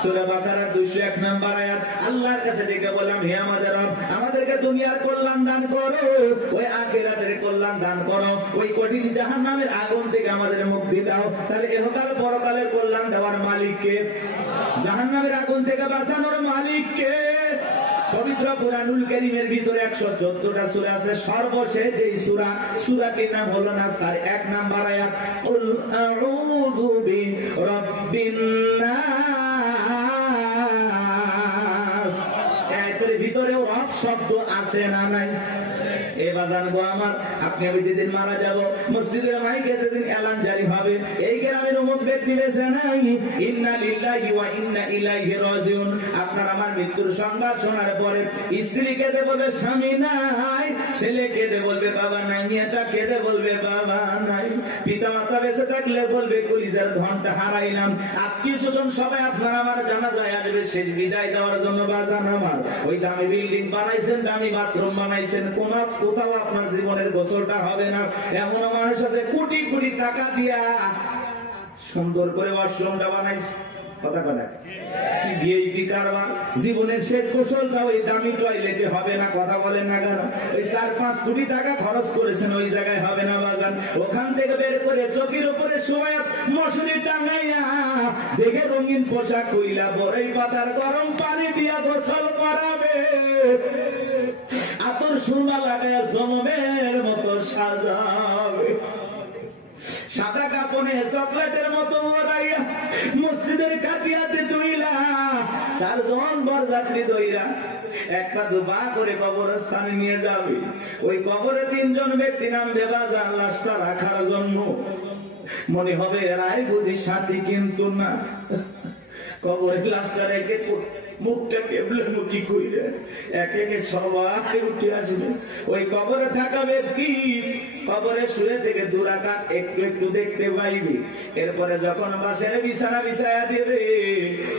সূরা বাকারা 201 নম্বর আয়াত। আল্লাহর কাছে ডেকে বললাম, হে আমাদের রব, আমাদেরকে দুনিয়ার কল্যাণ দান করো, ওই আখিরাতের কল্যাণ দান করো, ওই কঠিন জাহান্নামের আগুন থেকে আমাদের মুক্তি দাও। তাহলে ইহকাল পরকালের কল্যাণ দেওয়ার মালিক কে? জাহান্নামের আগুন থেকে বাঁচানোর মালিক কে? পবিত্র কুরআনুল কারীমের ভিতরে 114টা সূরা আছে। সর্বশেষ এই সূরাটির নাম হলো নাস, তার 1 নম্বর আয়াত, কুল আউযু বিরাব্বিন নাস। এর ভিতরে রব শব্দ আছে না নাই? এবার জানবো আমার, আপনি আমি যেদিন মারা যাব, মসজিদের মাইকে যেদিন এলান জারি হবে, এই গ্রামের অমুক ব্যক্তি বেঁচে নাই, ইন্না লিল্লাহি ওয়া ইন্না ইলাইহি রাজিউন। আপনার আমার মৃত্যুর সংবাদ শোনার পরে স্ত্রী কেঁদে বলবে স্বামী নাই, ছেলে কেঁদে বলবে বাবা নাই, মেয়েটা কেঁদে বলবে বাবা নাই, পিতা মাতা বেঁচে থাকলে বলবে কলিজার ধনটা হারাইলাম। আত্মীয় স্বজন সবাই আপনার আমার জানাজায় আসবে শেষ বিদায় দেওয়ার জন্য। বাজান আমার, ওই দামি বিল্ডিং বানাইছেন, দামি বাথরুম বানাইছেন, কোথাও আপনার জীবনের গোসলটা হবে না। এমন মানুষ আছে কোটি কোটি টাকা দিয়া সুন্দর করে ওয়াশরুমটা বানাইছে, কথা কথা ভিআইপি কারবার, জীবনের শেষ গোসলটা ওই দামি টয়লেটে হবে না, কথা বলেন না কেন? ওই 4-5 কোটি টাকা খরচ করেছেন, ওই জায়গায় হবে না বাজান। ওখান থেকে বের করে চকির উপরে শোয়া মশুরি টাঙ্গাইয়া দেখে রঙিন পোশাক কইলা বড়ই পাতার গরম পানি দিয়া গোসল করাবে, আতর সুরমা লাগায় জনমের মতো সাজাবে, সাদা কাপড়ে চকলেটের মতো ওরাইয়া মসজিদের কাটিয়াতে তুইলা 4 জন বরযাত্রী দইরা একটা দুবা করে কবরস্থানে নিয়ে যাবে। ওই কবরে 3 জন ব্যক্তি নামবে বাজার লাশটা রাখার জন্য। মনে হবে এরাই বুঝি সাথী, কিন্তু না, কবরের লাশটা রেখে মুখটা টেবলের মুখী কইরে এক একে সবাই উঠে আসবে। ওই কবরে থাকা ব্যক্তি কবরে শুয়ে থেকে দুরাকাত একটু একটু দেখতে পাইবে। এরপরে যখন বাসের বিছানা বিছায়া দিবে,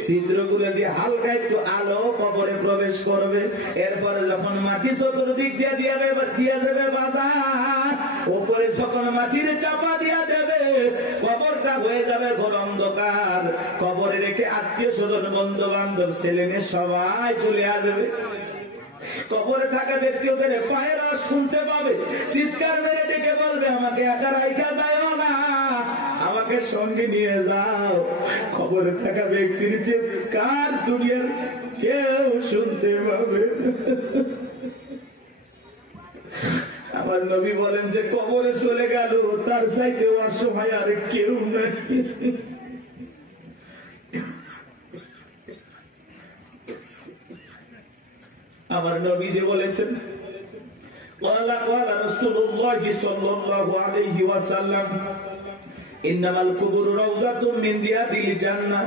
ছিদ্রগুলো দিয়ে হালকা একটু আলো কবরে প্রবেশ করবে। এরপরে যখন মাটি চতুর্দিক দিয়ে যাবে বাজার, ওপরে যখন মাটির চাপা দিয়া দেবে, কবরটা হয়ে যাবে ঘোর অন্ধকার। কবরে রেখে আত্মীয় স্বজন বন্ধু বান্ধব ছেলে মেয়ে সবাই চলে আসবে। কবরে থাকা ব্যক্তি ওদের পায়ের আওয়াজ শুনতে পাবে, চিৎকার মেরে ডেকে বলবে আমাকে একা রাইখা দাও না, আমাকে সঙ্গে নিয়ে যাও। কবরে থাকা ব্যক্তির চিৎকার দুনিয়ার কেউ শুনতে পাবে। আমার নবী বলেন যে কবরে চলে গেল তার চাইতে অসহায় আর কেউ নাই। আমার নবী যে বলেছেন, قال رسول الله صلى الله عليه وسلم إنما القبور روضة من رياض الجنة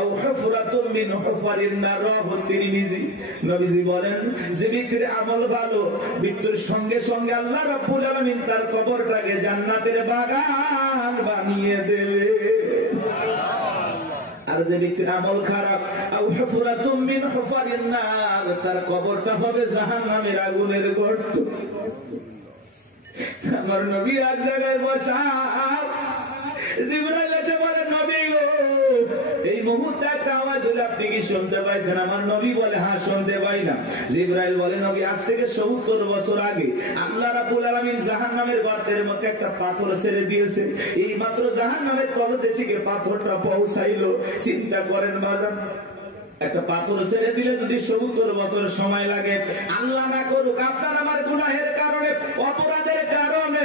أو حفرة من حفر النار। رواه তিরমিজি। নবীজি বলেন যে ব্যক্তির আমল ভালো, মৃত্যুর সঙ্গে সঙ্গে আল্লাহ রাব্বুল আলামিন তার কবরটাকে জান্নাতের বাগান বানিয়ে দেবে। আর যে ব্যক্তির আমল খারাপ, আও হুফরাতুম মিন হুফারিন নার, তার কবরটা হবে জাহান্নামের আগুনের গর্ত। আমার নবী এক জায়গায় বসা, জিবরাইল এসে বলে নবী গো, এই মুহূর্তে একটা আওয়াজ হলো, আপনি কি শুনতে পাইছেন? আমার নবী বলে হ্যাঁ শুনতে পাই না। জিবরাইল বলে নবী আজ থেকে 70 বছর আগে আল্লাহ রাব্বুল আলামিন জাহান্নামের গর্তের মধ্যে একটা পাথর ছেড়ে দিয়েছে, এই মাত্র জাহান্নামের তলদেশে গিয়ে পাথরটা পৌঁছাইলো। চিন্তা করেন বাজান, একটা পাথর ছেড়ে দিলে যদি 70 বছর সময় লাগে, আল্লাহ না করুক আপনার আমার গুনাহের কারণে, অপরাধের কারণে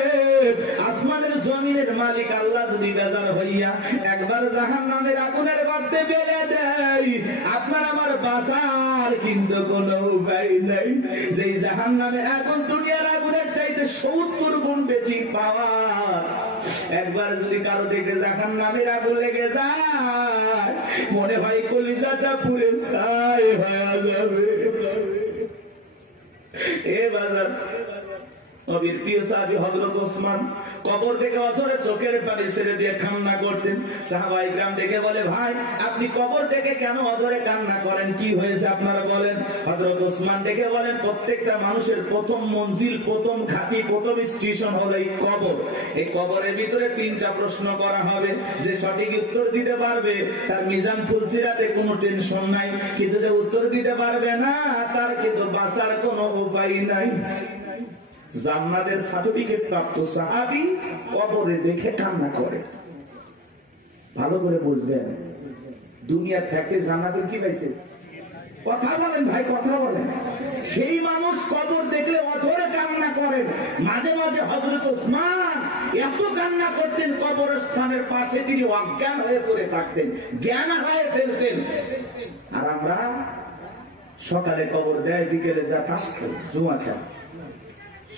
আসমানের জমিনের মালিক আল্লাহ যদি বেজার হইয়া একবার জাহান্নামের আগুনের গর্তে ফেলে দেয়, আপনার আমার বাঁচার কিন্তু কোনো উপায় নাই। যেই জাহান্নামের আগুন দুনিয়ার আগুনের চাইতে 70 গুণ বেশি পাওয়ার। একবার যদি কারো দিকে জাহান্নামের আগুন লেগে যায়, মনে হয় কলিজাটা পুড়ে ছাই হয়ে যাবে। এ বাজার নবীর প্রিয় সাহাবী হযরত ওসমান কবর দেখে অঝরে চোখের পানি ছেড়ে দিয়ে কান্না করতেন। সাহাবায়ে কেরাম দেখে বলে, ভাই আপনি কবর দেখে কেন অঝরে কান্না করেন, কি হয়েছে আপনারা বলেন? হযরত ওসমান দেখে বলেন, প্রত্যেকটা মানুষের প্রথম মঞ্জিল, প্রথম ঘাঁটি, প্রথম স্টেশন হলো এই কবর। এই কবরের ভিতরে 3টা প্রশ্ন করা হবে। যে সঠিক উত্তর দিতে পারবে তার মিজান ফুলসিরাতে কোনো টেনশন নাই, কিন্তু যে উত্তর দিতে পারবে না তার কিন্তু বাঁচার কোনো উপায় নাই। জান্নাতের সার্টিফিকেট প্রাপ্ত সাহাবী কবরে দেখে কান্না করে। ভালো করে বুঝবেন, দুনিয়ার থাকতে জান্নাতের কি পাইছে? কথা বলেন ভাই, কথা বলেন। সেই মানুষ কবর দেখলে অঝরে কান্না করেন। মাঝে মাঝে হযরত ওসমান এত কান্না করতেন, কবরস্থানের পাশে তিনি অজ্ঞান হয়ে পড়ে থাকতেন, জ্ঞান হারিয়ে ফেলতেন। আর আমরা সকালে কবর দেয়, বিকেলে যা তাস খেল, জুয়া খেল।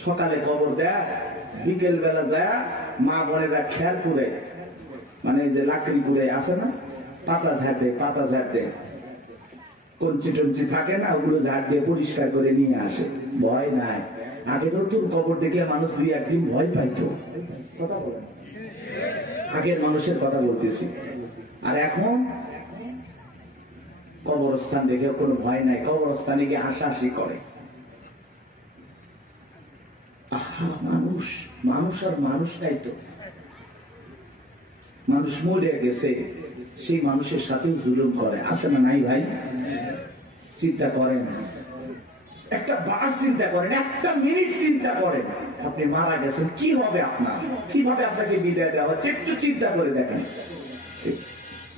সকালে কবর দেয়, বিকেল বেলা যায় মা বোনেরা খেয়াল পুরে, মানে যে লাকড়ি পুরে আছে না, পাতা ঝাড় দেয়, পাতা ঝাড় দেয়, কঞ্চি টঞ্চি থাকে না, ওগুলো ঝাড় দিয়ে পরিষ্কার করে নিয়ে আসে। ভয় নাই। আগে নতুন কবর দেখলে মানুষ 2-1 দিন ভয় পাইতো। কথা বলেন, আগের মানুষের কথা বলতেছি। আর এখন কবরস্থান দেখে কোনো ভয় নাই, কবরস্থানে গিয়ে হাসাহাসি করে। মানুষ মানুষ আর মানুষ নাই তো, মানুষ মরে গেছে, সেই মানুষের সাথে জুলুম করে, আছে না নাই ভাই? চিন্তা করেন, একটা বার চিন্তা করেন, একটা মিনিট চিন্তা করেন, আপনি মারা গেছেন, কি হবে আপনার? কিভাবে আপনাকে বিদায় দেওয়া হচ্ছে? একটু চিন্তা করে দেখেন,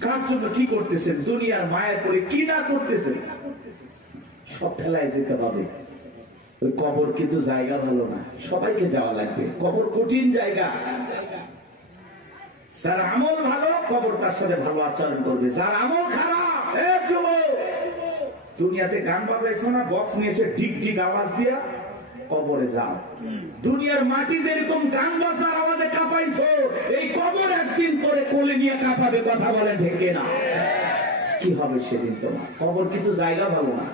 কার জন্য কি করতেছেন, দুনিয়ার মায়ের পরে কি না করতেছেন, সব ফেলায় যেতে হবে। ওই কবর কিন্তু জায়গা ভালো না, সবাইকে যাওয়া লাগবে। কবর কঠিন জায়গা। যার আমল ভালো, কবর তার সাথে ভালো আচরণ করবে। যার আমল খারাপ, দুনিয়াতে গান বাজাইছো না, বক্স নিয়েছে ঢিক ঢিক আওয়াজ দিয়া, কবরে যাও। দুনিয়ার মাটি যেরকম গান বাজনার আওয়াজে কাঁপাইছো, এই কবর একদিন পরে কোলে নিয়ে কাঁপাবে। কথা বলে ঢেকে না, কি হবে সেদিন তোমার? কবর কিন্তু জায়গা ভালো না,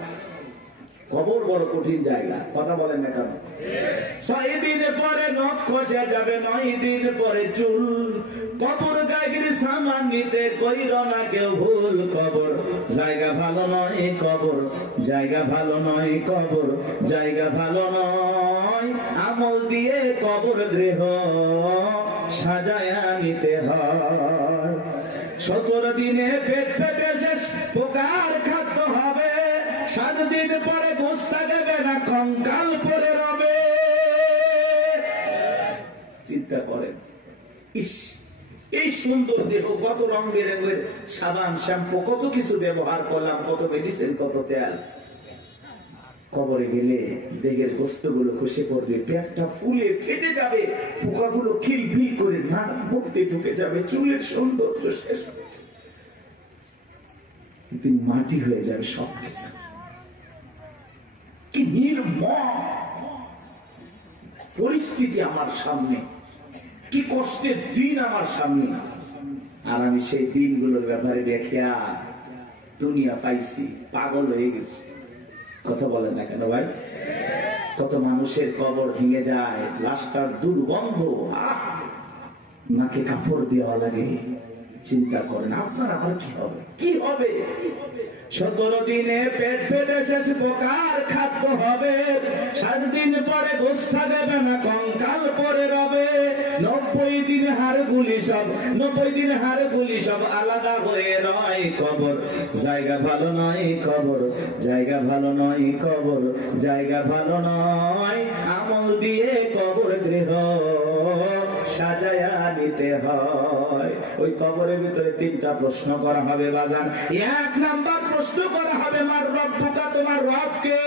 কবর বড় কঠিন জায়গা। কথা বলেন না কেন? 6 দিন পরে নখ খসে যাবে, 9 দিন পরে চুল। কবর গায়ের সামান নিতে কইর না কেউ ভুল। কবর জায়গা ভালো নয়, কবর জায়গা ভালো নয়, কবর জায়গা ভালো নয়। আমল দিয়ে কবর গৃহ সাজায়া নিতে হয়। 17 দিনে পেট ফেটে শেষ পোকার খাদ্য হবে। 7 দিন পরে গোস্তা দেবে না, কঙ্কাল পরে রবে। চিন্তা করেন, ইস, এই সুন্দর দেহ, কত রং বেরঙের সাবান, শ্যাম্পু, কত কিছু ব্যবহার করলাম, কত মেডিসিন, কত তেল। কবরে গেলে দেহের বস্তুগুলো খসে পড়বে, পেটটা ফুলে ফেটে যাবে, পোকাগুলো খিলফিল করে নাক মুখতে ঢুকে যাবে, চুলের সৌন্দর্য শেষ হবে, মাটি হয়ে যাবে সবকিছু। কি নির্মম পরিস্থিতি আমার সামনে, কি কষ্টের দিন আমার সামনে। আর আমি সেই দিনগুলোর ব্যাপারে দেখিয়া দুনিয়া পাইছি, পাগল হয়ে গেছি। কথা বলেন না কেন ভাই? কত মানুষের কবর ভেঙে যায়, লাশটার দুর্গন্ধ, নাকে কাপড় দেওয়া লাগে। চিন্তা করেন আপনার আমার কি হবে, কি হবে? 17 দিনে পেট ফেটে শেষ পোকার খাদ্য হবে। 7 দিন পরে গোস্তা দেবে না, কঙ্কাল পরে রবে। 90 দিন হাড়গুলি সব, 90 দিন হাড়গুলি সব আলাদা হয়ে রয়। কবর জায়গা ভালো নয়, কবর জায়গা ভালো নয়, কবর জায়গা ভালো নয়। আমল দিয়ে কবর গৃহ সাজায়া নিতে হয়। ওই কবরের ভিতরে 3টা প্রশ্ন করা হবে বাজান। 1 নাম্বার প্রশ্ন করা হবে, মার রব্বুকা, তোমার রবকে।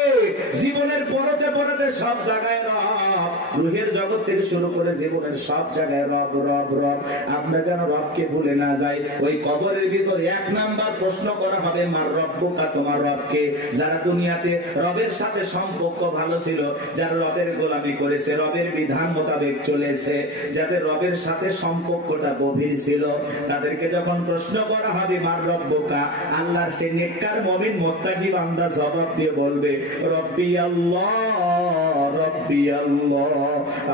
জীবনের পরতে পরতে সব জায়গায় রব, রুহের জগৎ থেকে শুরু করে জীবনের সব জায়গায় রব রব রব। আমরা যেন রবকে ভুলে না যাই। ওই কবরের ভিতরে 1 নাম্বার প্রশ্ন করা হবে, মার রব্বুকা, তোমার রবকে। যারা দুনিয়াতে রবের সাথে সম্পর্ক ভালো ছিল, যারা রবের গোলামি করেছে, রবের বিধান মোতাবেক চলেছে, যাদের রবের সাথে সম্পর্কটা গভীর ছিল, তাদেরকে যখন প্রশ্ন করা হবে মার রব্বুকা, আল্লাহর সে নেককার মুমিন মুত্তাকি বান্দা জবাব দিয়ে বলবে, রব্বি আল্লাহ, রব্বি আল্লাহ,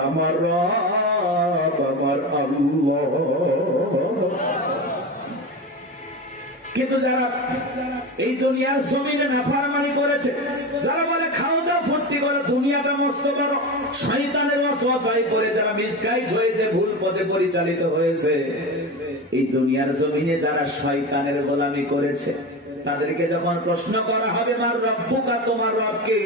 আমার রব আমার আল্লাহ। কিন্তু যারা এই দুনিয়ার জমিনে নাফরমানি করেছে, যারা বলে খাও দাও ফুর্তি করো, দুনিয়াটা মস্ত বড়, শয়তানের ওয়াসওয়াসায় পড়ে যারা মিসগাইড হয়েছে, ভুল পথে পরিচালিত হয়েছে, এই দুনিয়ার জমিনে যারা শয়তানের গোলামি করেছে, তাদেরকে যখন প্রশ্ন করা হবে মার রব্বুকা, তোমার রবকে,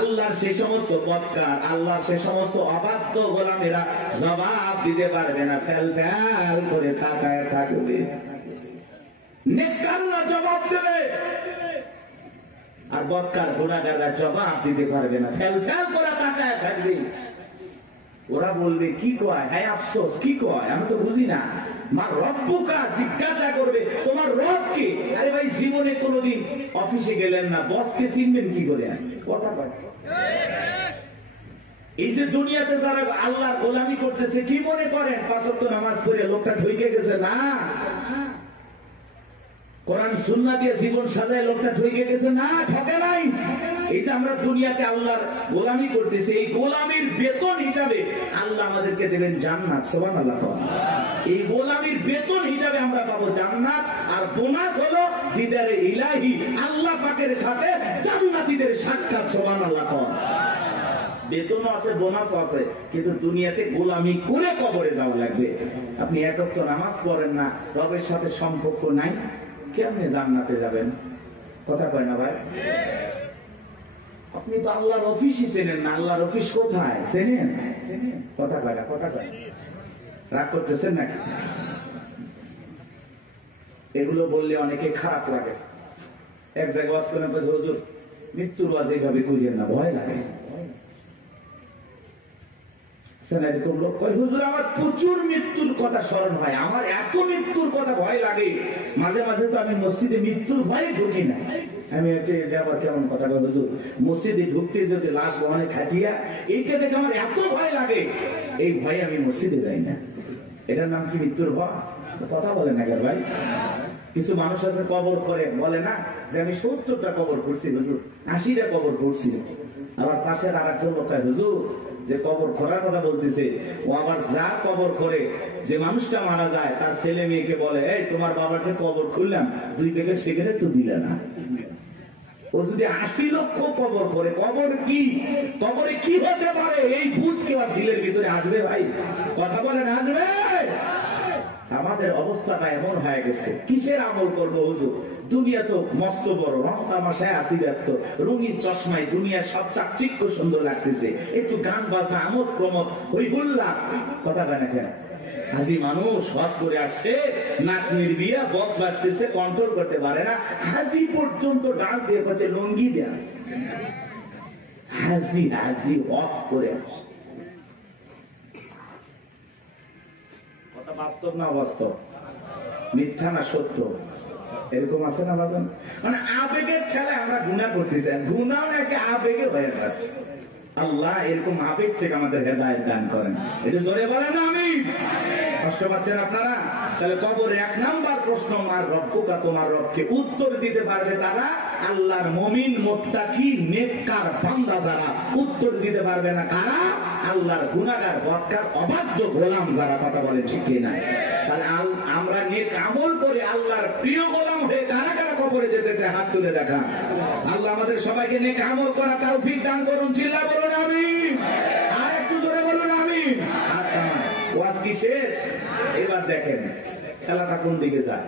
আল্লাহর সেই সমস্ত বদকার, আল্লাহর সেই সমস্ত অবাধ্য গোলামেরা জবাব দিতে পারবে না, ফেল ফেল করে তাকায় থাকবে। নেককাররা জবাব দেবে, আর বদকার গুনাহগাররা জবাব দিতে পারবে না, ফেল ফেল করে তাকায় থাকবে। ওরা বলবে কি কয়, হ্যাঁ আফসোস, কি কয় আমি তো বুঝি না। মা রব্বুকা জিজ্ঞাসা করবে তোমার রব কে? আরে ভাই জীবনে কোনোদিন অফিসে গেলেন না, বসকে চিনবেন কি করে? কথা বল। এই যে দুনিয়াতে যারা আল্লাহর গোলামি করতেছে, কি মনে করেন 5 ওয়াক্ত নামাজ পড়ে লোকটা ঠকে গেছে? না, কোরআন সুন্নাহ দিয়ে জীবন সাজায় লোকটা ঠকে গেছে? না, ঠকে নাই। এই যে আমরা দুনিয়াতে আল্লাহর গোলামি করতেছি, এই গোলামির বেতন হিসাবে আল্লাহ আমাদেরকে দেবেন জান্নাত। সুবহানাল্লাহ। এই গোলামির বেতন হিসাবে আমরা পাবো জান্নাত, আর বোনাস হলো দিদারে ইলাহি, আল্লাহ পাকের সাথে জান্নাতীদের সাক্ষাৎ। সুবহানাল্লাহ। বেতনও আছে, বোনাসও আছে, কিন্তু দুনিয়াতে গোলামি করে কবরে যাওয়া লাগবে। আপনি এক ওয়াক্ত নামাজ পড়েন না, রবের সাথে সম্পর্ক নাই, কেমনে জান্নাতে যাবেন? কথা কয় না ভাই? আপনি তো আল্লাহর অফিসই চেনেন না। আল্লাহর অফিস কোথায় চেনেন? কথা কয় না, কথা কয়। রাগ করতেছেন নাকি? এগুলো বললে অনেকে খারাপ লাগে। এক জায়গায় ওয়াজ করে হুজুর মৃত্যুর ওয়াজ এইভাবে করিয়েন না, ভয় লাগে। এরকম লোক কয় হুজুর আমার প্রচুর মৃত্যুর কথা স্মরণ হয়, আমার এত মৃত্যুর কথা ভয় লাগে, মাঝে মাঝে তো আমি মসজিদে মৃত্যুর ভয়ে ঢুকি না। আমি আবার কেমন কথা কই হুজুর, মসজিদে ঢুকতে যেতে লাশ বহনে খাটিয়া, এইটা দেখে আমার এত ভয় লাগে, এই ভয়ে আমি মসজিদে যাই না। এটার নাম কি মৃত্যুর ভয়? কথা বলে না কেন ভাই? কিছু মানুষ আছে কবর করে, বলে না যে আমি 70টা কবর করছি হুজুর, 80টা কবর করছি। আবার পাশের আর একজন লোক হুজুর যে কবর খোঁড়ার কথা বলতেছে, ও আবার যা কবর করে, যে মানুষটা মারা যায় তার ছেলে মেয়েকে বলে, এই তোমার বাবাকে কবর খুললাম, 2 প্যাকেট সিগারেট তো দিলে না। ও যদি 80 লক্ষ কবর করে, কবর কি, কবরে কি হতে পারে এই বুঝ কি আর দিলের ভিতরে আসবে ভাই? কথা বলেন, আসবে? আমাদের অবস্থাটা এমন হয়ে গেছে, কিসের আমল করবো হুজুর? দুনিয়া তো মস্ত বড়, রং তামাশায় আসি ব্যস্ত, রঙিন চশমায় দুনিয়ার সব চাকচিক্য সুন্দর লাগতেছে, একটু গান বাজনা আমোদ প্রমোদ হই বললা। কথা বলে না কেন? হাজি মানুষ হজ করে আসছে, নাক নির্বিয়া, বক্স বাজতেছে, কন্ট্রোল করতে পারে না, হাজি পর্যন্ত ডাক দিয়ে করছে লঙ্গি দেয়া। হাজি হাজি হজ করে আসছে। কথা বাস্তব না অবাস্তব? মিথ্যা না সত্য? এরকম আছে না বাজান? মানে আবেগের খেলায় আমরা গুনাহ করতে চাই, গুনাহ নাকি আবেগে হয়ে যাচ্ছে। আল্লাহ এরকম আবেগ থেকে আমাদের হেদায়েত দান করেন। এটা জোরে বলেন আমিন। কষ্ট পাচ্ছেন আপনারা? তাহলে কবরে 1 নাম্বার প্রশ্ন, মার রব্বুকা, তোমার রবকে, উত্তর দিতে পারবে তারা আল্লাহর মুমিন, মুত্তাকি, নেককার বান্দা। যারা উত্তর দিতে পারবে না কারা? আল্লাহর গুনাহগার, বদকার, অবাধ্য গোলাম যারা। কথা বলে ঠিক কিনা? তাহলে আমরা নেক আমল করে আল্লাহর প্রিয় গোলাম হয়ে কারা কারা কবরে যেতে চায়? হাত তুলে দেখা। আল্লাহ আমাদের সবাইকে নেক আমল করা তৌফিক দান করুন। চিল্লা বলুন আমিন। আর একটু জোরে বলুন আমিন। ওয়াজ কি শেষ? এবার দেখেন খেলাটা কোন দিকে যায়,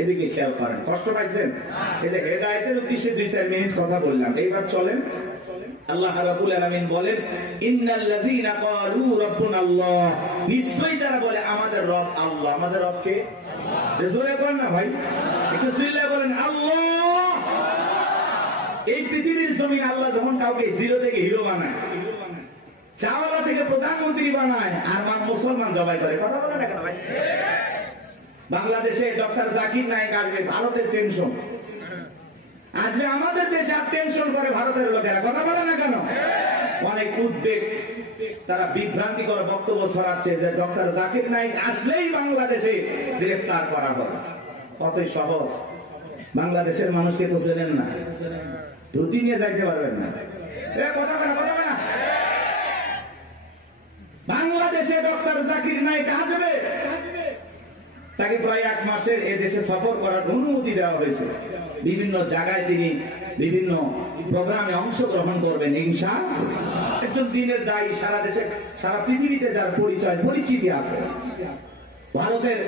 এদিকে খেয়াল করেন। কষ্ট পাইছেন? এই যে হেদায়েতের উদ্দেশ্যে 2-4 মিনিট কথা বললাম, এইবার চলেন। আল্লাহ রাব্বুল আলামিন বলেন, ইন্নাল্লাযীনা ক্বালু রাব্বুনাল্লাহ, নিশ্চয়ই যারা বলে আমাদের রব আল্লাহ। আমাদের রব কে? জোরে করেন না ভাই, একটু চিল্লায়ে বলেন আল্লাহ। এই পৃথিবীর জমিনে আল্লাহ যখন কাউকে জিরো থেকে হিরো বানায়, চাওয়ালা থেকে প্রধানমন্ত্রী বানায়, আর মুসলমান জবাই করে। কথা বলে না কেন ভাই? বাংলাদেশে ডক্টর জাকির নায়েক আসবে, ভারতের টেনশন আসবে, আমাদের দেশে আর টেনশন করে ভারতের লোকেরা। কথা বলে না কেন? অনেক উদ্বেগ, তারা বিভ্রান্তিকর বক্তব্য ছড়াচ্ছে যে ডক্টর জাকির নায়েক আসলেই বাংলাদেশে গ্রেফতার করা হবে। কতই সহজ। বাংলাদেশের মানুষকে তো চেনেন না, ধুতি নিয়ে যাইতে পারবেন না। কথা বলে না, কথা বলে না। বাংলাদেশে ডক্টর জাকির নায়েক আসবে, তাকে প্রায় 1 মাসের এদেশে সফর করার অনুমতি দেওয়া হয়েছে। বিভিন্ন জায়গায় তিনি বিভিন্ন প্রোগ্রামে অংশগ্রহণ করবেন ইনশাআল্লাহ। একজন দিনের দায়ী, সারা দেশে সারা পৃথিবীতে যার পরিচয় পরিচিতি আছে। ভারতের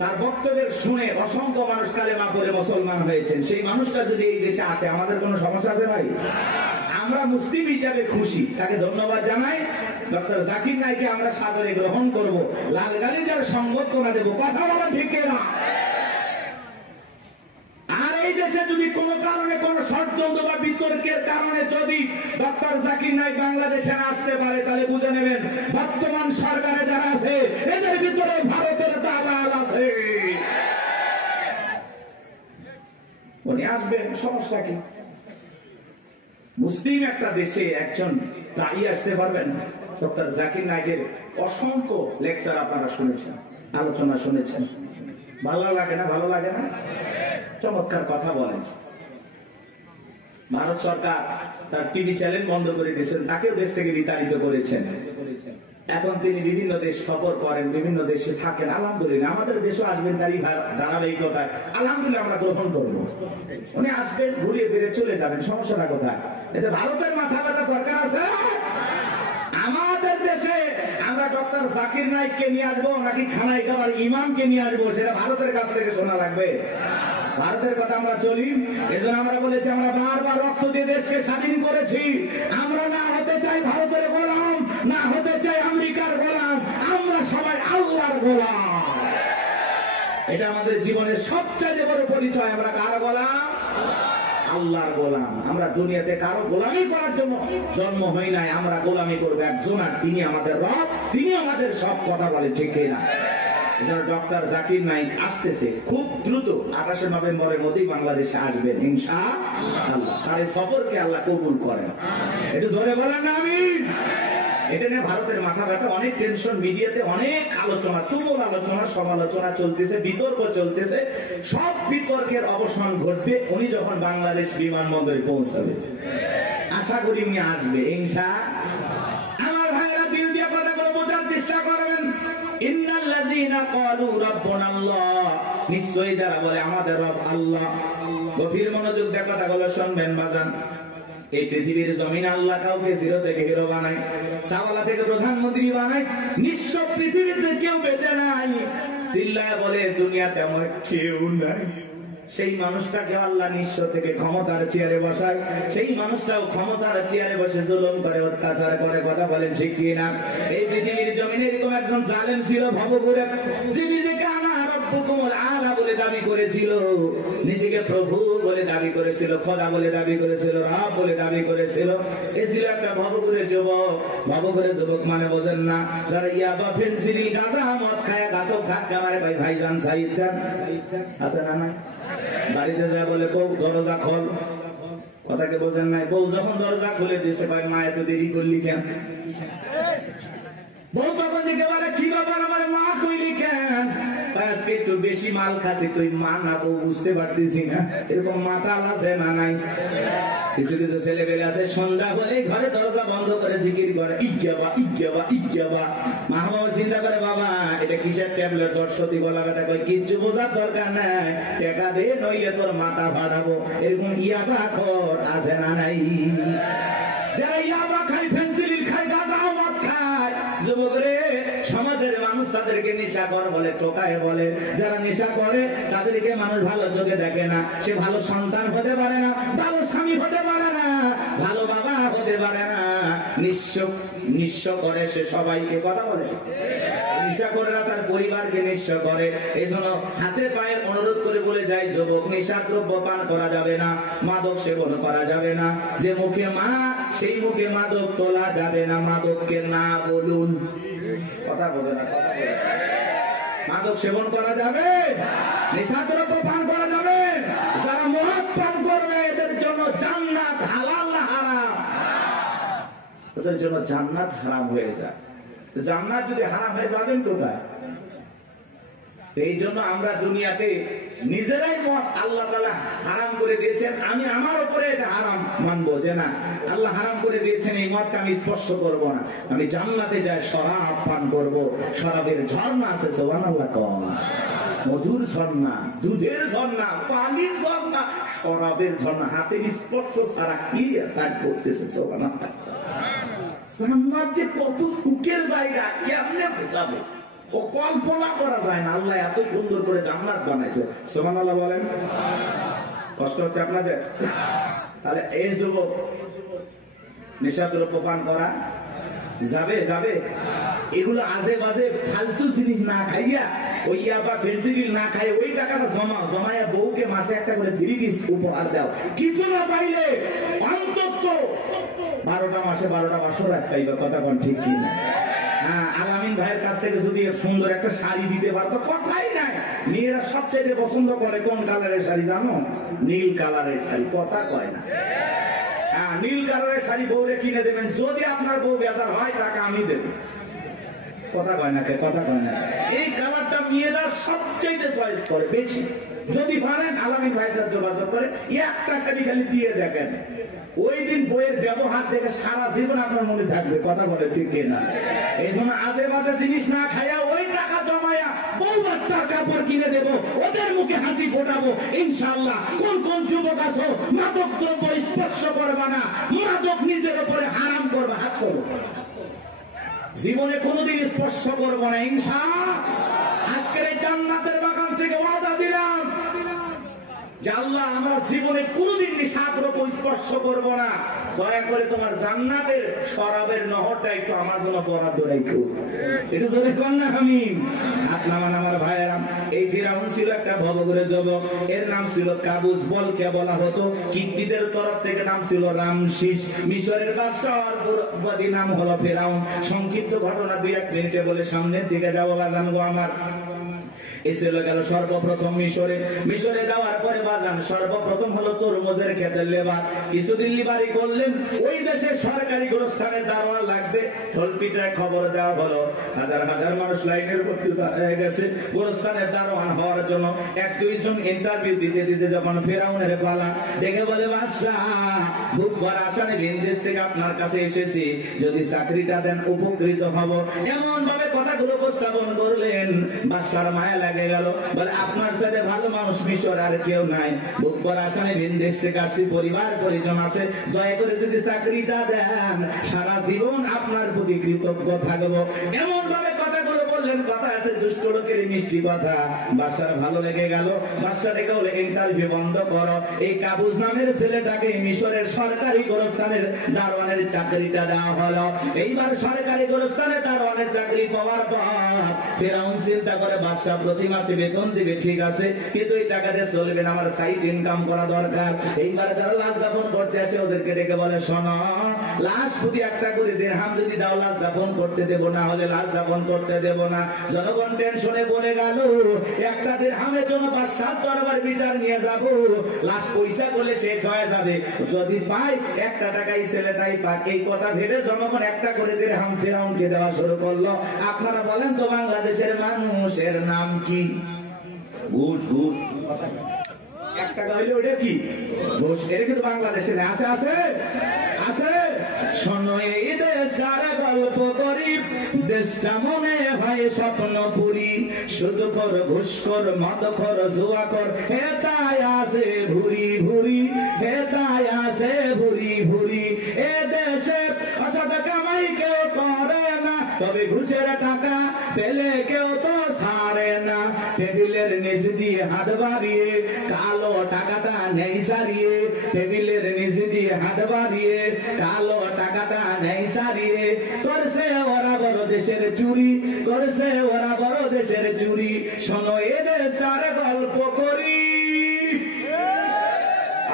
তার বক্তব্যের শুনে অসংখ্য মানুষ কালেমা পড়ে মুসলমান হয়েছেন। সেই মানুষটা যদি এই দেশে আসে, আমাদের কোনো সমস্যা আছে ভাই? আমরা মুসলিম হিসাবে খুশি, তাকে ধন্যবাদ জানাই। ডক্টর জাকির নায়েককে আমরা সাদরে গ্রহণ করব, লালগালিজার সংবর্ধনা দেব। কথা বলা ঠিক না? আর এই দেশে যদি কোনো কারণে কোন ষড়যন্ত্র বা বিতর্কের কারণে যদি ডক্টর জাকির নায়েক বাংলাদেশে আসতে পারে, তাহলে বুঝে নেবেন বর্তমান সরকারে যারা আছে এদের ভিতরে ভারতের দালাল আছে। উনি আসবেন, সমস্যা কি? মুসলিম একটা দেশে একজন দায়ী আসতে পারবেন? ডক্টর জাকির নায়েকের অসংখ্য লেকচার আপনারা শুনেছেন, আলোচনা শুনেছেন। ভালো লাগে না? ভালো লাগে না? চমৎকার কথা বলেন। ভারত সরকার তার টিভি চ্যানেল বন্ধ করে দিয়েছেন, তাকেও দেশ থেকে বিতাড়িত করেছেন। এখন তিনি বিভিন্ন দেশ সফর করেন, বিভিন্ন দেশে থাকেন। আলহামদুলিল্লাহ, আমাদের দেশও আসবেন তারই ধারাবাহিকতায় আলহামদুলিল্লাহ আমরা গ্রহণ করব। উনি আসবেন, ঘুরিয়ে ফিরে চলে যাবেন, সমস্যাটা কোথায়? এতে ভারতের মাথা ব্যথা দরকার আছে? আমাদের দেশে আমরা ডক্টর জাকির নায়েককে নিয়ে আসবো নাকি খানায় খাবার ইমামকে নিয়ে আসবো, সেটা ভারতের কাছ থেকে শোনা লাগবে। ভারতের কথা আমরা চলি, এজন্য আমরা বলেছি আমরা বারবার রক্ত দিয়ে দেশকে স্বাধীন করেছি। আমরা না হতে চাই ভারতের গোলাম, না হতে চাই আমেরিকার গোলাম, আমরা সবাই আল্লাহর গোলাম। এটা আমাদের জীবনের সবচেয়ে বড় পরিচয়। আমরা কার গোলাম? আল্লাহর গোলাম। আমরা দুনিয়াতে কারো গোলামি করার জন্য জন্ম হই নাই, আমরা গোলামি করবো একজন, আর তিনি আমাদের রব, তিনি আমাদের সব। কথা বলে ঠিক না? ডক্টর জাকির নায়েক আসতেছে খুব দ্রুত, 28 নভেম্বরের মধ্যেই বাংলাদেশে আসবেন ইনশাআল্লাহ। তার সফরকে আল্লাহ কবুল করেন। একটু জোরে বলেন আমিন। এটা নিয়ে ভারতের মাথা ব্যথা, অনেক টেনশন, মিডিয়াতে অনেক আলোচনা, তুমুল আলোচনা, সমালোচনা চলতেছে, বিতর্ক চলতেছে। সব বিতর্কের অবসান ঘটবে উনি যখন বাংলাদেশ বিমানবন্দরে পৌঁছাবে। আশা করি উনি আসবে ইনশাআল্লাহ। আমার ভাইরা দিল দিয়ে কথাগুলো বোঝার চেষ্টা করবেন। ইন্নাল্লাযীনা ক্বালু রাব্বুনাল্লাহ, নিশ্চয়ই যারা বলে আমাদের রব আল্লাহ। গভীর মনোযোগ দিয়ে কথাগুলো শুনবেন বাজান। এই পৃথিবীর জমিন আল্লাহ কাউকে জিরো থেকে হিরো বানায়, সাওয়ালা থেকে প্রধানমন্ত্রী বানায়। নিঃস্ব পৃথিবীতে কেউ বেঁচে নাই। চিল্লায় বলে দুনিয়াতে আমার কেউ নাই। সেই মানুষটাকে আল্লাহ নিঃস্ব থেকে ক্ষমতার চেয়ারে বসায়, সেই মানুষটাও ক্ষমতার চেয়ারে বসে জুলুম করে, অত্যাচার করে। কথা বলেন ঠিক কি না? এই পৃথিবীর জমিনে এরকম একজন জালেম ছিল ভবঘুরে, যে নিজেকে আনা রব্বুকুমুল আলা বলে দাবি করেছিল, নিজেকে প্রভু বলে দাবি করেছিল, খোদা বলে দাবি করেছিল, রব বলে দাবি করেছিল। এ ছিল একটা ভবঘুরে যুবক। ভবঘুরে যুবক মানে বোঝেন না? যারা ইয়াবা, ফেনসিডিল, গাঁজা, মদ খায়, গাছক ধাক্কা মারে। ভাইজান সাইদ দেন আছে না? নাই বাড়িতে যা বলে বউ দরজা খোল, কথাকে বোঝেন নাই? বউ যখন দরজা খুলে দিয়েছে, ভাই মা এত দেরি করলি কেন? বউ তখন দিকে বলে কি ব্যাপার, আমার মা কইলি কেন? আজকে একটু বেশি মাল খাচ্ছি, তুই মা না বউ বুঝতে পারতেছি না। এরকম মাতাল আছে না নাই? কিছু কিছু ছেলে পেলে আছে সন্ধ্যা হলে ঘরে দরজা বন্ধ করে জিকির করে, ইজ্ঞাবা ইজ্ঞাবা ইজ্ঞাবা। মা বাবা চিন্তা করে, বাবা এটা কিসের ট্যাবলেট? সরস্বতী গলা ব্যথা। কই কিচ্ছু বোঝার দরকার নাই, টাকা দে নইলে তোর মাথা ফাটাবো। এরকম ইয়াবা খোর আছে না নাই? যারা ইয়াবা খায়, ফেন্সিডিল খায়, গাঁজা মদ খায়, যুবক রে, সমাজের মানুষ তাদেরকে নেশাখোর বলে, টোকায় বলে। যারা নেশা করে তাদেরকে মানুষ ভালো চোখে দেখে না। সে ভালো সন্তান হতে পারে না, ভালো স্বামী হতে পারে না, ভালো বাবা হতে পারে না। নিঃস্ব করে সে সবাইকে। কথা বলে নেশাখোররা তার পরিবারকে নিঃস্ব করে। এই জন্য হাতে পায়ে অনুরোধ করে বলে যায়, যুবক নেশাদ্রব্য পান করা যাবে না, মাদক সেবন করা যাবে না। যে মুখে মা, সেই মুখে মাদক তোলা যাবে না। মাদককে না বলুন। কথা বলে না? মাদক সেবন করা যাবে, নেশাদ্রব্য পান করা যাবে। যারা মদ পান করবে এদের জন্য জান্নাত হালাল না হারাম? ওদের জন্য জান্নাত হারাম হয়ে যায়। জান্নাত যদি হারাম হয়ে যাবেন কোথায়? এই জন্য আমরা দুনিয়াতে নিজেরাই মদ আল্লাহ তাআলা হারাম করে দিয়েছেন, আমি আমার উপরে এটা হারাম মানবো যে না আল্লাহ হারাম করে দিয়েছেন, এই মদকে আমি স্পর্শ করব না, আমি জান্নাতে যাই শরাব পান করব। শরাবের ঝর্ণা আছে, সুবহানাল্লাহ কোন, মধুর ঝর্ণা, দুধের ঝর্ণা, পানির ঝর্ণা, শরাবের ঝর্ণা, হাতের স্পর্শ ছাড়া কি কাজ করতেছে। সুবহানাল্লাহ, জান্নাত যে কত সুখের জায়গা কেমনে বোঝাবো, ও কল্পনা করা যায় না। আল্লাহ এত সুন্দর করে জান্নাত বানাইছে। সুবহানাল্লাহ বলেন। কষ্ট হচ্ছে আপনাদের? তাহলে এই যুবক নেশাদ্রব্য পান করা যাবে? যাবে? এগুলো আজে বাজে ফালতু জিনিস না খাইয়া, ওই ইয়াবা ফেন্সিডিল না খাই, ওই টাকাটা জমায়া বউকে মাসে একটা করে 3 পিস উপহার দাও। কিছু না পাইলে অন্তত 12টা মাসে 12টা বাসর রাখাইবা। কথা কোন ঠিক কি না? হ্যাঁ, আলামিন ভাইয়ের কাছ থেকে যদি সুন্দর একটা শাড়ি দিতে পারতো, কথাই নাই। মেয়েরা সবচেয়ে পছন্দ করে কোন কালারের শাড়ি জানো? নীল কালারের শাড়ি। কথা কয় না? হ্যাঁ, নীল কালারের শাড়ি বউরে কিনে দেবেন, যদি আপনার বউ বেজার হয় টাকা আমি দেব। কথা কয় না? কথা কয় না? এই কালারটা মেয়েরা সবচেয়ে চয়েস করে বেশি। যদি পারেন আলামিন ভাইয়ের সাথে যোগাযোগ করে একটা শাড়ি খালি দিয়ে দেখেন, ওই দিন বইয়ের ব্যবহার দেখে সারা জীবন আপনার মনে থাকবে। কথা বলে ঠিক কিনা? এই জন্য আজে বাজে জিনিস না খাইয়া ওই টাকা জমায়া বউ বাচ্চার কাপড় কিনে দেব, ওদের মুখে হাসি ফোটাবো ইনশাআল্লাহ। কোন কোন যুবক আছো মাদক দ্রব্য স্পর্শ করবা না, মাদক নিজের উপরে হারাম করবা, হাত করবো, জীবনে কোনোদিন স্পর্শ করবো না ইনশাআল্লাহ। আজকের এই জান্নাতের বাগান থেকে ওয়াদা দিলাম যে আল্লাহ আমরা জীবনে কোনোদিন নিশাদ্রব্য স্পর্শ করব না। দয়া করে তোমার জান্নাতের শরাবের নহরটা একটু আমার জন্য বরাদ্দ রাখো। একটু জোরে কর না আমি। হাত নামান আমার ভাইয়েরা। এই ফিরাউন ছিল একটা ভবঘুরে যুবক, এর নাম ছিল কাবুজ। বলকে বলা হতো, কিত্তিদের তরফ থেকে নাম ছিল রামশিস। মিশরের বাদশাহর পুরোবাদী নাম হলো ফিরাউন। সংক্ষিপ্ত ঘটনা 2-1 মিনিটে বলে সামনের দিকে যাবো জানবো আমার। এসে গেল সর্বপ্রথম মিশরে যাওয়ার পরে বাজান সর্বপ্রথম হলো তরমুজের ক্ষেতের লেবার। কিছুদিন লিবারি করলেন, ওই দেশের সরকারি গোরস্থানের দারোয়ান লাগবে। ঢোলপিটায় খবর দেওয়া হলো, হাজার হাজার মানুষ লাইনের করতে হয়ে গেছে গোরস্থানের দারোয়ান হওয়ার জন্য। 1-2 জন ইন্টারভিউ দিতে দিতে যখন ফেরাউনের পালা, দেখে বলে বাদশাহ বুক ভরা আসামে বিদেশ থেকে আপনার কাছে এসেছি, যদি চাকরিটা দেন উপকৃত হব। এমন ভাবে কথাগুলো উপস্থাপন করলেন, বাদশার মায়া লাগে গেল। বলে আপনার সাথে ভালো মানুষ মিশর আর কেউ নাই, বুক ভরা আসামে বিদেশ থেকে আসছি, পরিবার পরিজন আছে, দয়া করে যদি চাকরিটা দেন সারা জীবন আপনার প্রতি কৃতজ্ঞ থাকবো। এমন ভাবে কথাগুলো বললেন, কথা আছে দুষ্ট লোকের মিষ্টি কথা। বাদশার ভালো লেগে গেল। বাদশা ডেকে বলে ইন্টারভিউ বন্ধ করো, এই কাবুজ নামের ছেলেটাকে মিশরের সরকারি গোরস্থানের দারোয়ানের চাকরিটা দেওয়া হলো। এইবার সরকারি গোরস্থানের দারোয়ানের চাকরি পাওয়ার পর ফেরাউন চিন্তা করে বাদশা প্রতি মাসে বেতন দিবে, ঠিক আছে, কিন্তু এই টাকা দিয়ে চলবে না, আমার সাইড ইনকাম করা দরকার। এইবার যারা লাশ দাফন করতে আসে ওদেরকে ডেকে বলে, শোনো, লাশ প্রতি একটা করে দিরহাম যদি দাও লাশ দাফন করতে দেবো, না হলে লাশ দাফন করতে দেবো না। জনগণ টেনশনে বলে গেল, একটা দিরহামের জন্য বাদশার দরবার বিচার নিয়ে যাব, লাশ পয়সা বলে শেষ হয়ে যাবে, যদি পাই 1 টাকাই ছেলেটাই পাক। এই কথা ভেবে জনগণ একটা করে দিরহাম ফেরাউনকে দেওয়া শুরু করলো। আপনারা বলেন তো বাংলাদেশের মানুষের নাম কি? ঘুষ। ঘুষ 1 টাকা হইলে ওটা কি? ঘুষ। এটা কিন্তু বাংলাদেশে আছে আছে আছে। শোনো এই দেশটার গল্প করি, দেশটা মনে হয় স্বপ্নপুরী, শুধু কর ঘুষ কর মদ কর জুয়া কর, হেতায় আছে ভুরি ভুরি, হেতায় আছে ভুরি ভুরি। এ দেশে অসৎ কামাই কেউ করে না, তবে ঘুষের টাকা পেলে কেউ তো ছাড়ে না। টেবিলের নিচ দিয়ে হাত বাড়িয়ে কালো টাকাটা নেই সারিয়ে, টেবিলের নিচ দিয়ে হাত বাড়িয়ে কালো টাকাটা নেই সারিয়ে, করছে ওরা বড় দেশের চুরি, করছে ওরা বড় দেশের চুরি। শোনো এ দেশটার গল্প করি,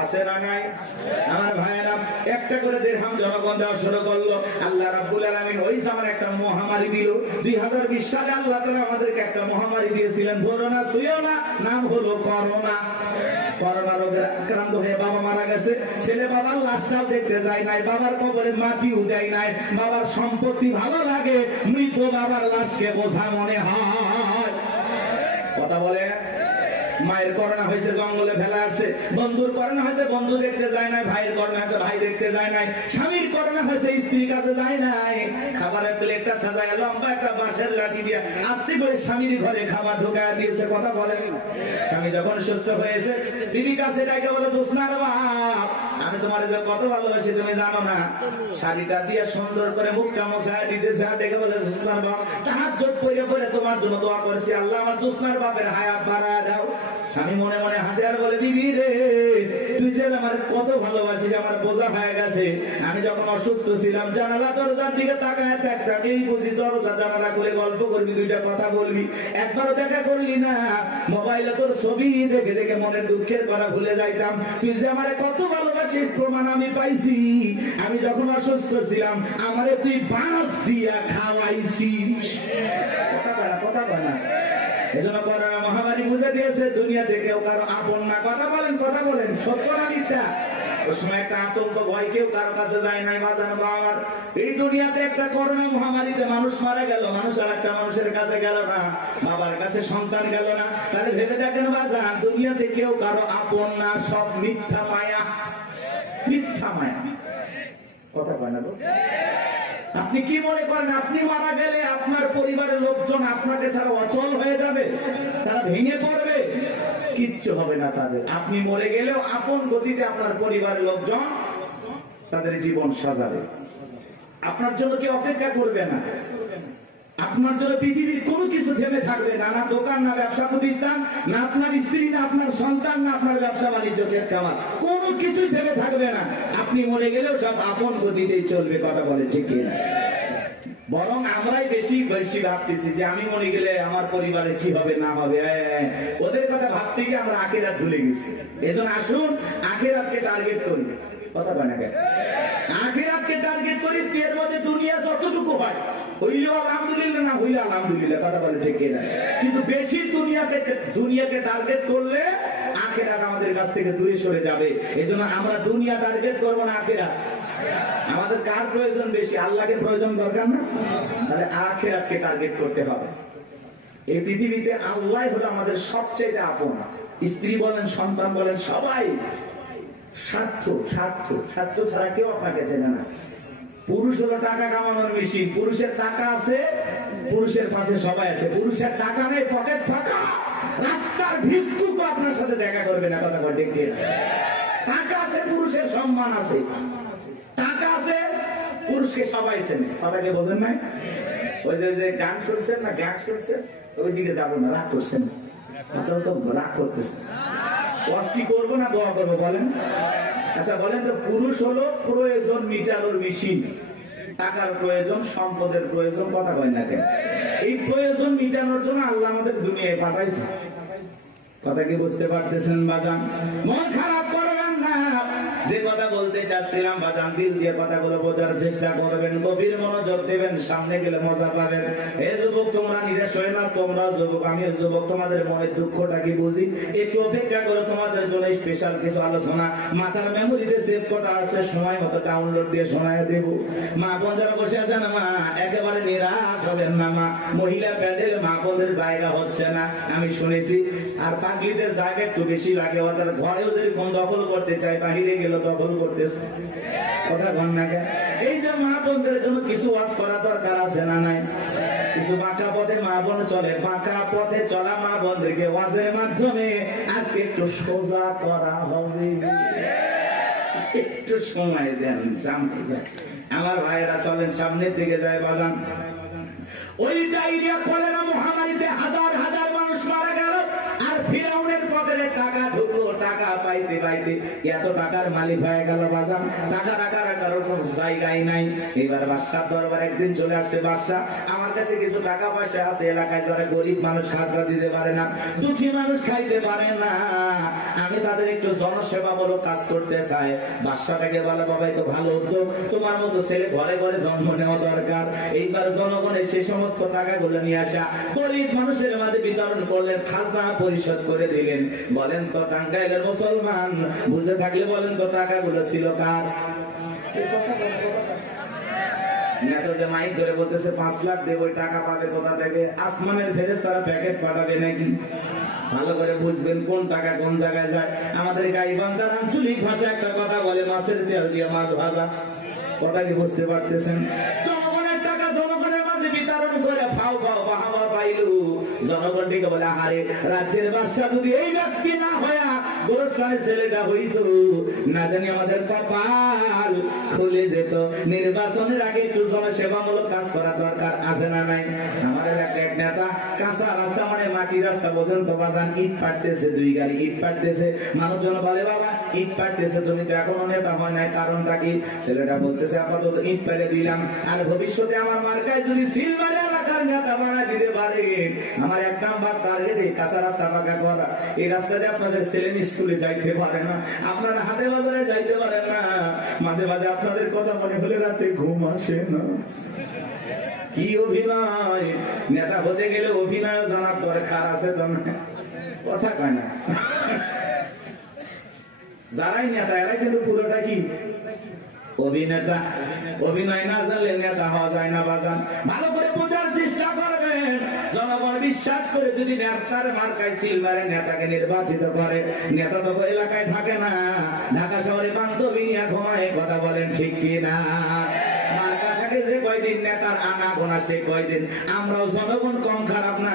আছে না নাই? আমার ভাইয়েরা একটা করে দিরহাম জনগণ দেওয়া শুরু করলো। আল্লাহ রাব্বুল আলামিন ওই সময় একটা মহামারী দিল। 2020 সালে আল্লাহ তাআলা আমাদেরকে একটা মহামারী দিয়েছিলেন, ধরো না ছুঁয়ো না, নাম হলো করোনা। করোনা রোগে আক্রান্ত হয়ে বাবা মারা গেছে, ছেলে বাবার লাশটাও দেখতে যায় নাই, বাবার কবরে মাটিও দেয় নাই। বাবার সম্পত্তি ভালো লাগে, মৃত বাবার লাশকে বোঝা মনে হয়। কথা বলে মায়ের করোনা হয়েছে জঙ্গলে ফেলা আসছে, বন্ধুর করোনা হয়েছে বন্ধু দেখতে যায় নাই, ভাইয়ের করোনা হয়েছে ভাই দেখতে যায় নাই, স্বামীর করোনা হয়েছে স্ত্রীর কাছে যায় নাই। খাবারের প্লেটটা সাজায় লম্বা একটা বাঁশের লাঠি দিয়ে আস্তে করে স্বামীর ঘরে খাবার ঢোকায় দিয়েছে। কথা বলেন। স্বামী যখন সুস্থ হয়েছে বিবি কাছে ডাকে বলে, জোসনার বাপ আমি তোমার কত ভালোবাসি তুমি জানো না। শাড়িটা দিয়ে সুন্দর করে মুখটা মোছায় দিতেছে, আর ডেকে বলে, জোসনার বাপ তাহাজ্জুদ পড়ে পড়ে তোমার জন্য দোয়া করেছি, আল্লাহ আমার জোসনার বাপের হায়াত বাড়ায় দাও। স্বামী মনে মনে হাসে আর বলে, বিবি রে তুই যে আমার কত ভালোবাসিস আমার বোঝা হয়ে গেছে। আমি যখন অসুস্থ ছিলাম জানালা দরজার দিকে তাকায় একটা মেয়ে বুঝি দরজা জানালা করে গল্প করবি, দুইটা কথা বলবি, একবারও দেখা করলি না। মোবাইলে তোর ছবি দেখে দেখে মনের দুঃখের কথা ভুলে যাইতাম। তুই যে আমার কত ভালোবাসিস প্রমাণ আমি পাইছি। আমি যখন অসুস্থ ছিলাম আমারে তুই বাঁশ দিয়া খাওয়াইছিস। কথা বলা এজন্য করোনা মহামারী বুঝে দিয়েছে দুনিয়াতে কেউ কারো আপন না। কথা বলেন সত্য না মিথ্যা? ওই সময় একটা আতঙ্ক ভয়, কেউ কারো কাছে যায় নাই। বাজানো আমার এই দুনিয়াতে একটা করোনা মহামারীতে মানুষ মারা গেল, মানুষ আর একটা মানুষের কাছে গেল না, বাবার কাছে সন্তান গেল না। তাহলে ভেবে দেখেন বাজান, দুনিয়াতে কেউ কারো আপন না, সব মিথ্যা মায়া। মিথ্যা মায়া। কথা বলেন। আপনি কি মনে করেন আপনি মারা গেলে আপনার পরিবারের লোকজন আপনাকে ছাড়া অচল হয়ে যাবে, তারা ভেঙে পড়বে? কিচ্ছু হবে না তাদের। আপনি মরে গেলেও আপন গতিতে আপনার পরিবারের লোকজন তাদের জীবন সাজাবে। আপনার জন্য কেউ অপেক্ষা করবে না, আপনার জন্য পৃথিবীর কোনো কিছু থেমে থাকবে না। না দোকান, না ব্যবসা প্রতিষ্ঠান, না আপনার স্ত্রী, না আপনার সন্তান, না আপনার ব্যবসা বাণিজ্য ক্ষেত খামার, কোনো কিছুই থেমে থাকবে না। আপনি মরে গেলেও সব আপন গতিতেই চলবে। কথা বলে ঠিক না? বরং আমরাই বেশি বেশি ভাবতেছি যে আমি মরে গেলে আমার পরিবারে কি হবে না হবে। ওদের কথা ভাবতে গিয়ে আমরা আখিরাত ভুলে গেছি। এজন্য আসুন আখিরাতকে টার্গেট করি। কথা বলে না কেন? আখিরাতকে টার্গেট করি। এর মধ্যে দুনিয়া যতটুকু হয় হইলেও আলহামদুলিল্লাহ, না হইলে আলহামদুলিল্লাহ। কথা বলে ঠিক না? কিন্তু বেশি দুনিয়াকে টার্গেট করলে আখিরাত আমাদের কাছ থেকে দূরে সরে যাবে। এজন্য আমরা দুনিয়া টার্গেট করবো না, আখিরাত। আমাদের কার প্রয়োজন বেশি? আল্লাহকে প্রয়োজন দরকার না? তাহলে আখিরাতকে টার্গেট করতে হবে। এই পৃথিবীতে আল্লাহ হলো আমাদের সবচেয়ে আপন। স্ত্রী বলেন, সন্তান বলেন, সবাই স্বার্থ স্বার্থ স্বার্থ ছাড়া কেউ আপনাকে চেনে না। পুরুষ হলো টাকা কামানোর মেশিন। পুরুষের টাকা আছে, পুরুষের পাশে সবাই আছে। পুরুষের টাকা নেই, পকেট ফাঁকা, রাস্তার ভিক্ষুক আপনার সাথে দেখা করবে না। কথা বলে ঠিক না? টাকা আছে, পুরুষের সম্মান আছে। টাকা আছে, পুরুষকে সবাই চেনে। সবাইকে বোঝেন নাই? ওই যে গান শুনছেন না, গান শুনছেন, ওইদিকে যাবো না, রাগ করছেন। আপনারা তো রাগ করতেছেন। কি করবো না দোয়া করবো বলেন? আচ্ছা বলেন তো, পুরুষ হলো প্রয়োজন মিটানোর মেশিন। টাকার প্রয়োজন, সম্পদের প্রয়োজন। কথা বলেন না কেন? এই প্রয়োজন মিটানোর জন্য আল্লাহ আমাদের দুনিয়ায় পাঠাইছে। কথা কি বুঝতে পারতেছেন বাজান? মন খারাপ করবেন না। যে কথা বলতে চাচ্ছিলাম বাজান, দিল দিয়ে কথাগুলো বোঝার চেষ্টা করবেন, গভীর মনোযোগ দেবেন, সামনে গেলে মজা পাবেন। এ যুবক তোমরা নিরাশ হয়ে না, তোমরা যুবক, আমিও যুবক, তোমাদের মনের দুঃখটা কি বুঝি। একটু অপেক্ষা করো, তোমাদের জন্য স্পেশাল কিছু আলোচনা মাথার মেমোরিতে সেভ করা আছে, সময় মতো ডাউনলোড দিয়ে শোনায় দেব। মা বোন যারা বসে আছেন, মা একেবারে নিরাশ হবেন না। মা মহিলা প্যান্ডেল মা বোনদের জায়গা হচ্ছে না, আমি শুনেছি। আর পাগলিদের জায়গা একটু বেশি লাগে। ওদের ঘরেও যদি কোন দখল করতে চায়, বাহিরে গেলে দখল করতেছে। কথা বল না কেন? এই যে মা বোনদের জন্য কিছু ওয়াজ করা দরকার আছে না নাই? কিছু বাঁকা পথে মা বোন চলে, বাঁকা পথে চলা মা বোনদেরকে ওয়াজের মাধ্যমে আজকে একটু সোজা করা হবে। একটু সময় দেন, জানতে যায়। আমার ভাইয়েরা চলেন সামনের দিকে যায় বাজান। ওই ডায়রিয়া কলেরা মহামারীতে হাজার হাজার মানুষ মারা গেল। আর ফিরাউনের পকেটে টাকা ঢুকলো, টাকা পাইতে পাইতে এত টাকার মালিক হয়ে গেল বাজান। টাকা রাখার কারো কোনো জায়গায় নাই। এবার বাদশার দরবার একদিন চলে আসছে, বাদশা আমার কাছে কিছু টাকা পয়সা আছে, এলাকায় যারা গরিব মানুষ খাজনা দিতে পারে না, দুঃখী মানুষ খাইতে পারে না, আমি তাদের একটু জনসেবামূলক কাজ করতে চাই। বাদশাটাকে বলে, বাবা তো ভালো উদ্যোগ, তোমার মতো ছেলে ঘরে ঘরে জন্ম নেওয়া দরকার। এইবার জনগণের সেই সমস্ত টাকাগুলো নিয়ে আসা গরিব মানুষের মাঝে বিতরণ করলেন, খাজনা পরিশোধ করে দিলেন। বলেন তো টাঙ্গাইলের মুসলমান বুঝে থাকলে বলেন তো টাকাগুলো ছিল কার? মাইক ধরে বলতেছে 5 লাখ দেব, ওই টাকা পাবে কোথা থেকে? আসমানের ফেরেশতারা প্যাকেট পাঠাবে নাকি? ভালো করে বুঝবেন কোন টাকা কোন জায়গায় যায়। আমাদের গাইবান্ধার আঞ্চলিক ভাষা একটা কথা বলে, মাছের তেল দিয়ে মাছ ভাজা। কথা কি বুঝতে পারতেছেন? জনগণের টাকা জনগণের মাঝে বিতরণ করে ফাও ফাও বাহাবা পাইলু। জনগণ থেকে বলে, আরে রাজ্যের বাদশা যদি এই ব্যক্তি না হয়া গোরস্থানের ছেলেটা হইতো, না জানি আমাদের কপাল খুলে যেত। নির্বাচনের আগে একটু জনসেবামূলক কাজ করা দরকার আছে না নাই? আমার এলাকার এক নেতা কাঁচা রাস্তা মানে মাটির রাস্তা পর্যন্ত বাজান ইট পাড়তেছে, 2 গাড়ি ইট পাড়তেছে। মানুষজন বলে, বাবা ইট পাড়তেছে, তুমি তো এখনো নেতা হয় নাই, কারণটা কি? ছেলেটা বলতেছে, আপাতত ইট পেলে দিলাম, আর ভবিষ্যতে আমার মার্কায় যদি সিলভার এলাকার নেতা বানায় দিতে পারে, আমার 1 নাম্বার টার্গেট এই কাঁচা রাস্তা পাকা করা। এই রাস্তাতে আপনাদের ছেলে স্কুলে যাইতে পারে না, আপনারা হাটে বাজারে যাইতে পারেন না, মাঝে মাঝে আপনাদের কথা মনে হলে রাতে ঘুম আসে না। কি অভিনয়! নেতা হতে গেলে অভিনয় জানার দরকার আছে তো না? কথা কয় না। যারাই নেতা এরাই কিন্তু পুরোটা কি অভিনেতা। অভিনয় না জানলে নেতা হওয়া যায় না বাজান। ভালো করে বোঝার চেষ্টা করবেন। জনগণ বিশ্বাস করে যদি নেতার মার্কায় সিল মারে নেতাকে নির্বাচিত করে, নেতা তো এলাকায় থাকে না, ঢাকা শহরে বান্ধবী নিয়ে ঘুমায়। কথা বলেন ঠিক কিনা? মার্কা থাকে যে কয়দিন, নেতার আনা গোনা সে কয়দিন। আমরাও জনগণ কম খারাপ না।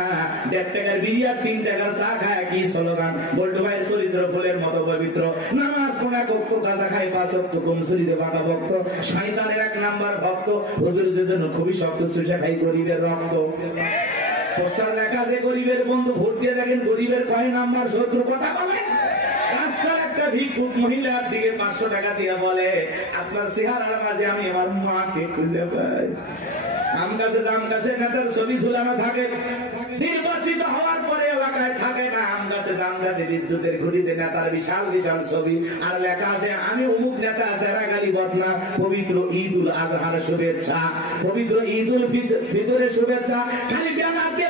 1.5 টাকার বিরিয়ার 3 টাকার চা খায় কি স্লোগান? বল্টু ভাইয়ের চরিত্র ফুলের মতো পবিত্র। নামাজ পড়া কক্ষ গাঁজা খাই 5 ওয়াক্ত কমসুরিতে বাঁকা ভক্ত। শয়তানের 1 নাম্বার ভক্ত। হুজুরদের জন্য খুবই শক্ত, চুষা খাই গরিবের রক্ত। পোস্টার লেখা যে গরিবের বন্ধু, ভোট দিয়ে দেখেন গরিবের কয় নাম্বার শত্রু। কথা বলেন। একটা ভিক্ষুক মহিলার দিকে 500 টাকা দিয়ে বলে, আপনার চেহারার মাঝে আমি আমার মাকে খুঁজে পাই। আম গাছে নেতার ছবি ঝুলানো থাকে, নির্বাচিত হওয়ার পরে এলাকায় থাকে না। আম গাছে বিদ্যুতের ঘুড়িতে নেতার বিশাল বিশাল ছবি, আর লেখা আছে আমি অমুক নেতা, যারা গালি বদনা। পবিত্র ঈদ উল আজহার শুভেচ্ছা, পবিত্র ঈদ উল ফিতরের শুভেচ্ছা। খালি ব্যানার দিয়ে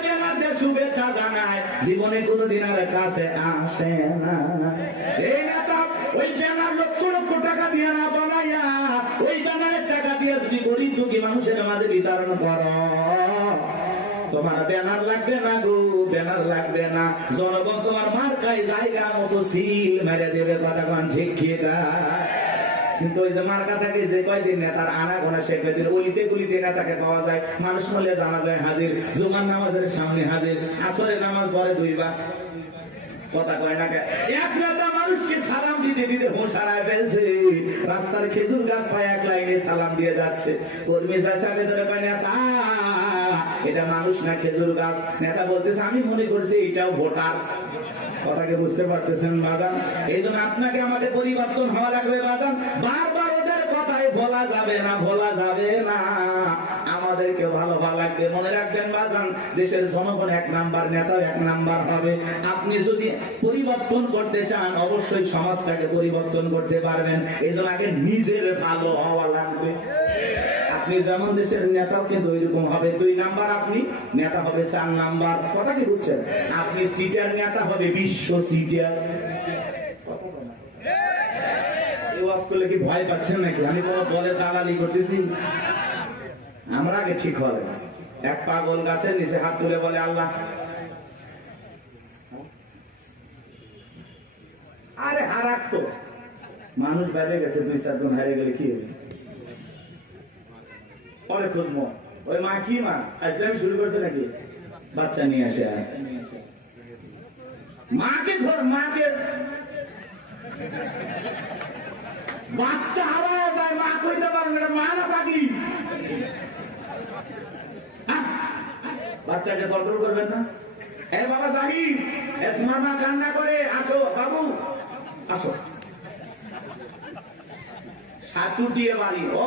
শুভেচ্ছা জানায়, জীবনে কোনোদিন আর কাছে আসে না। এই নেতা ওই ব্যানার লক্ষ লক্ষ টাকা দিয়ে না বানাইয়া, ওই ব্যানারের টাকা দিয়ে যদি গরিব দুঃখী মানুষের মাঝে বিতরণ করো, তোমার ব্যানার লাগবে না গো, ব্যানার লাগবে না। জনগণ তোমার মার্কায় জায়গা মতো সিল মেরে দেবে। কথা কোন ঠিক কিনা? কিন্তু ওই যে মার্কা থাকে যে কয়দিন নেতার আনা গোনা সে কয়দিন অলিতে গলিতে নেতাকে পাওয়া যায়। মানুষ মলে জানা যায় হাজির, জুমার নামাজের সামনে হাজির, আসরের নামাজ পরে 2 বার। কথা কয় না। এক নেতা মানুষকে সালাম দিতে দিতে হোশ হারায় ফেলছে, রাস্তার খেজুর গাছ পায় 1 লাইনে সালাম দিয়ে যাচ্ছে। কর্মী চাষাকে ধরে কয়, নেতা এটা মানুষ না খেজুর গাছ। নেতা বলতেছে, আমি মনে করছি এটাও ভোটার। কথাকে বুঝতে পারতেছেন বাজান? এই জন্য আপনাকে আমাদের পরিবর্তন হওয়া লাগবে বাজান। বারবার ওদের কথায় ভোলা যাবে না, ভোলা যাবে না। আমাদেরকে ভালো লাগবে। মনে রাখবেন বাজান, দেশের জনগণ 1 নাম্বার, নেতা 1 নাম্বার হবে। আপনি যদি পরিবর্তন করতে চান, অবশ্যই সমাজটাকে পরিবর্তন করতে পারবেন। এই জন্য আগে নিজের ভালো হওয়া লাগবে। আপনি যেমন দেশের নেতাও কিন্তু ওইরকম হবে। 2 নাম্বার আপনি নেতা হবে 4 নাম্বার। কথা কি বুঝছেন? আপনি সিটার নেতা হবে বিশ্ব সিটার। করলে কি ভয় পাচ্ছেন নাকি? আমি কোনো দলে দালালি করতেছি? আমরা আগে ঠিক হবে। এক পাগল গাছের নিচে হাত তুলে বলে, আল্লাহ। আরে হারাক তো মানুষ বাইরে গেছে, 2-4 জন হারিয়ে গেলে কি হবে? পরে খুঁজবো। ওই মা কি মা আজকে আমি শুরু করতে নাকি বাচ্চা নিয়ে আসে, মাকে ধর, মাকে বাচ্চা হারায় যায়, মা কইতে পারবে না, মা না পাগলি। বাচ্চাকে কন্ট্রোল করবেন না। এ বাবা জাহিদ, তোমার মা কান্না করে, আসো বাবু আসো, সাতু দিয়ে বাড়ি। ও